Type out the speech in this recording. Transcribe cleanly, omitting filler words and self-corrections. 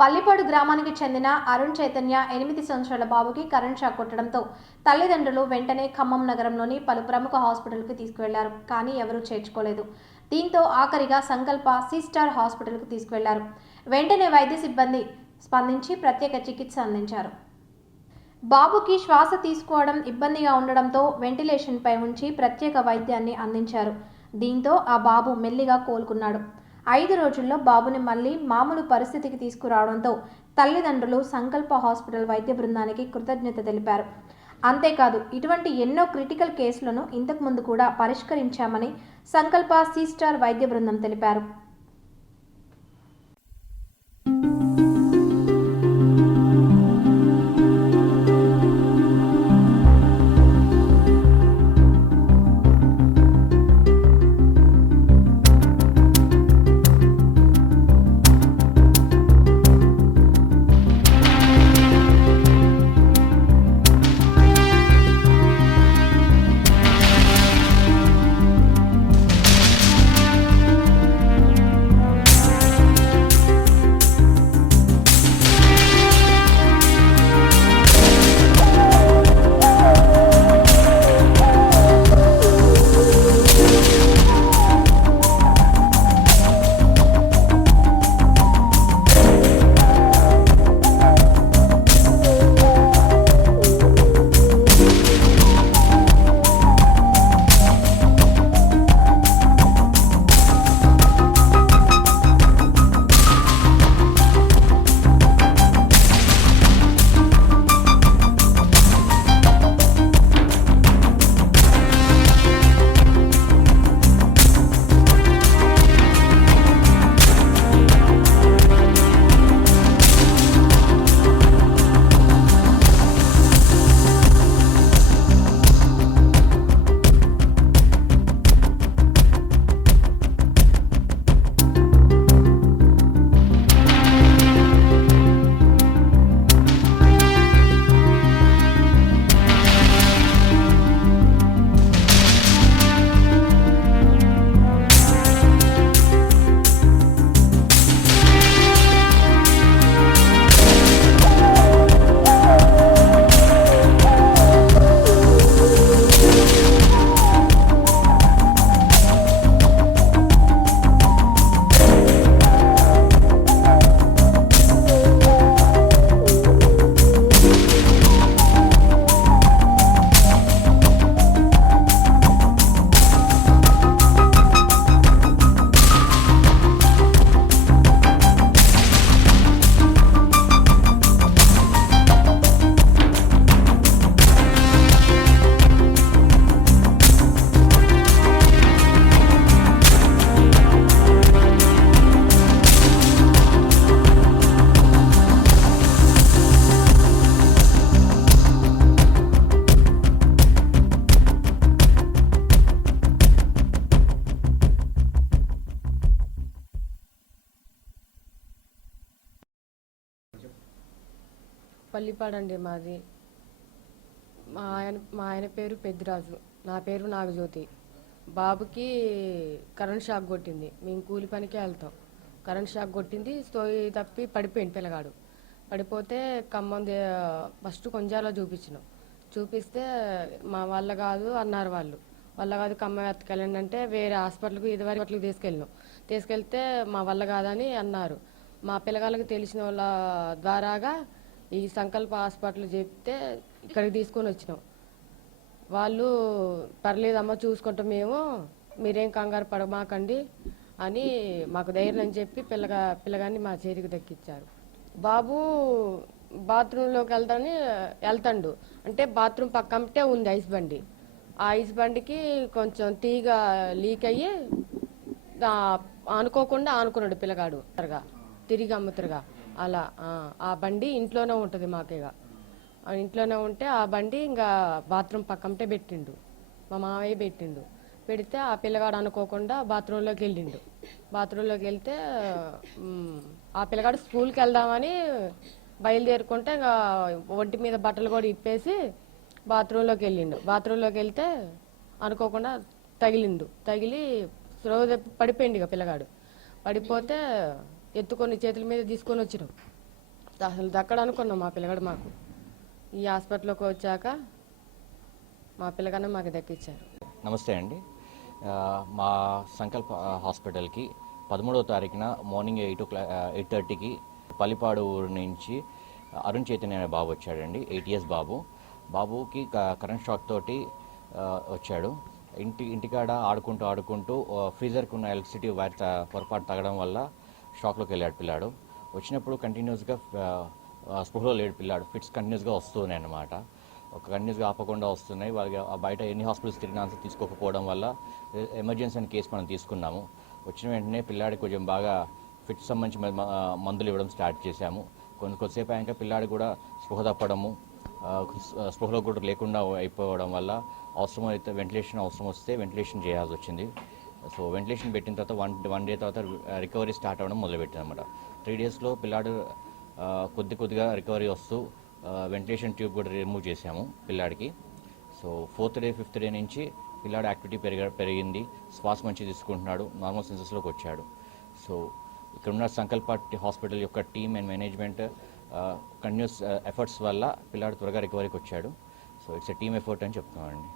పల్లిపాడు గ్రామానికి చెందిన అరుణ్ చైతన్య 8 సంవత్సరాల బాబుకి కరెంట్ షాక్ కొట్టడంతో తల్లిదండ్రులు వెంటనే ఖమ్మం నగరంలోని పలు ప్రముఖ హాస్పిటల్కి తీసుకువెళ్లారు. కానీ ఎవరూ చేర్చుకోలేదు. దీంతో ఆఖరిగా సంకల్ప సిస్టార్ హాస్పిటల్కు తీసుకువెళ్లారు. వెంటనే వైద్య సిబ్బంది స్పందించి ప్రత్యేక చికిత్స అందించారు. బాబుకి శ్వాస తీసుకోవడం ఇబ్బందిగా ఉండడంతో వెంటిలేషన్పై ఉంచి ప్రత్యేక వైద్యాన్ని అందించారు. దీంతో ఆ బాబు మెల్లిగా కోలుకున్నాడు. 5 రోజుల్లో బాబుని మళ్లీ మామూలు పరిస్థితికి తీసుకురావడంతో తల్లిదండ్రులు సంకల్ప హాస్పిటల్ వైద్య బృందానికి కృతజ్ఞత తెలిపారు. అంతేకాదు ఇటువంటి ఎన్నో క్రిటికల్ కేసులను ఇంతకుముందు కూడా పరిష్కరించామని సంకల్ప సిస్టార్ వైద్య బృందం తెలిపారు. పల్లిపాడండి మాది. మా ఆయన పేరు పెద్దిరాజు, నా పేరు నాగజ్యోతి. బాబుకి కరెంట్ షాక్ కొట్టింది. మేము కూలి పనికే వెళ్తాం. కరెంట్ షాక్ కొట్టింది, సోయి తప్పి పడిపోయింది పిల్లగాడు. పడిపోతే ఖమ్మం ఫస్ట్ కొంజాలో చూపిస్తే మా వల్ల కాదు అన్నారు. వాళ్ళ కాదు ఖమ్మం ఎత్తుకెళ్ళండి అంటే వేరే హాస్పిటల్కి ఇదివరకు తీసుకెళ్తే మా వల్ల కాదని అన్నారు. మా పిల్లగాళ్ళకి తెలిసిన వాళ్ళ ద్వారాగా ఈ సంకల్ప హాస్పిటల్ చెప్తే ఇక్కడికి తీసుకొని వచ్చినాం. వాళ్ళు పర్లేదమ్మా చూసుకుంటాం, మీరేం కంగారు పడమాకండి అని మాకు ధైర్యం చెప్పి పిల్లగాన్ని మా చేతికి దక్కించారు. బాబు బాత్రూంలోకి వెళ్తాడు అంటే బాత్రూమ్ పక్కనే ఉంది ఐస్ బండి. ఆ ఐస్ బండికి కొంచెం తీగ లీక్ అయ్యి ఆనుకున్నాడు పిల్లగాడు. తిరిగి అమ్ముతారుగా అలా ఆ బండి ఇంట్లోనే ఉంటుంది. మాకేగా ఇంట్లోనే ఉంటే ఆ బండి ఇంకా బాత్రూమ్ పక్కనే పెట్టిండు, మా మావయ్య పెట్టిండు. పెడితే ఆ పిల్లగాడు అనుకోకుండా బాత్రూంలోకి వెళ్తే ఆ పిల్లగాడు స్కూల్కి వెళ్దామని బయలుదేరుకుంటే ఇంకా ఒంటి మీద బట్టలు కూడా ఇప్పేసి బాత్రూంలోకి వెళ్తే అనుకోకుండా తగిలి స్లో పడిపోయింది. ఇక పిల్లగాడు పడిపోతే ఎత్తుకొని చేతుల మీద తీసుకొని వచ్చినాం. అసలు దక్కడు అనుకున్నాం మా పిల్లగాడు మాకు. ఈ హాస్పిటల్లోకి వచ్చాక మా పిల్లగానే మాకు దక్కిచ్చారు. నమస్తే అండి. మా సంకల్ప హాస్పిటల్కి 13వ తారీఖున మార్నింగ్ 8:30కి పల్లిపాడు ఊరు నుంచి అరుణ్ చైతన్య అనే బాబు వచ్చాడండి. 8 ఇయర్స్ బాబు. బాబుకి కరెంట్ షాక్ తోటి వచ్చాడు. ఇంటికాడ ఆడుకుంటూ ఫ్రీజర్కి ఉన్న ఎలక్ట్రిసిటీ వైర్ పొరపాటు తగ్గడం వల్ల షాక్లోకి వెళ్ళాడు పిల్లాడు. వచ్చినప్పుడు కంటిన్యూస్గా స్పృహలో లేడు పిల్లాడు. ఫిట్స్ కంటిన్యూస్గా వస్తున్నాయి అన్నమాట. కంటిన్యూస్గా ఆపకుండా వస్తున్నాయి. వాళ్ళకి బయట ఎన్ని హాస్పిటల్స్ తిరిగినా ఆన్సర్ తీసుకోకపోవడం వల్ల ఎమర్జెన్సీ అని కేసు మనం తీసుకున్నాము. వచ్చిన వెంటనే పిల్లాడికి కొంచెం బాగా ఫిట్స్ సంబంధించి మందులు ఇవ్వడం స్టార్ట్ చేశాము. కొద్దిసేపు అయ్యాక పిల్లాడి కూడా స్పృహ తప్పడము, స్పృహలో కూడా లేకుండా అయిపోవడం వల్ల అవసరమైతే వెంటిలేషన్ అవసరం వస్తే వెంటిలేషన్ చేయాల్సి వచ్చింది. సో వెంటిలేషన్ పెట్టిన తర్వాత వన్ డే తర్వాత రికవరీ స్టార్ట్ అవ్వడం మొదలుపెట్టింది అనమాట. 3 డేస్లో పిల్లాడు కొద్దిగా రికవరీ వస్తూ వెంటిలేషన్ ట్యూబ్ కూడా రిమూవ్ చేశాము పిల్లాడికి. So 4th day 5th day నుంచి పిల్లాడు యాక్టివిటీ పెరిగింది. శ్వాస మంచి తీసుకుంటున్నాడు. నార్మల్ సెన్సెస్లోకి వచ్చాడు. సో ఇక్కడ ఉన్న సంకల్ప హాస్పిటల్ యొక్క team and management continuous efforts వల్ల పిల్లాడు త్వరగా రికవరీకి వచ్చాడు. So it's a team effort అని చెప్తున్నామండి.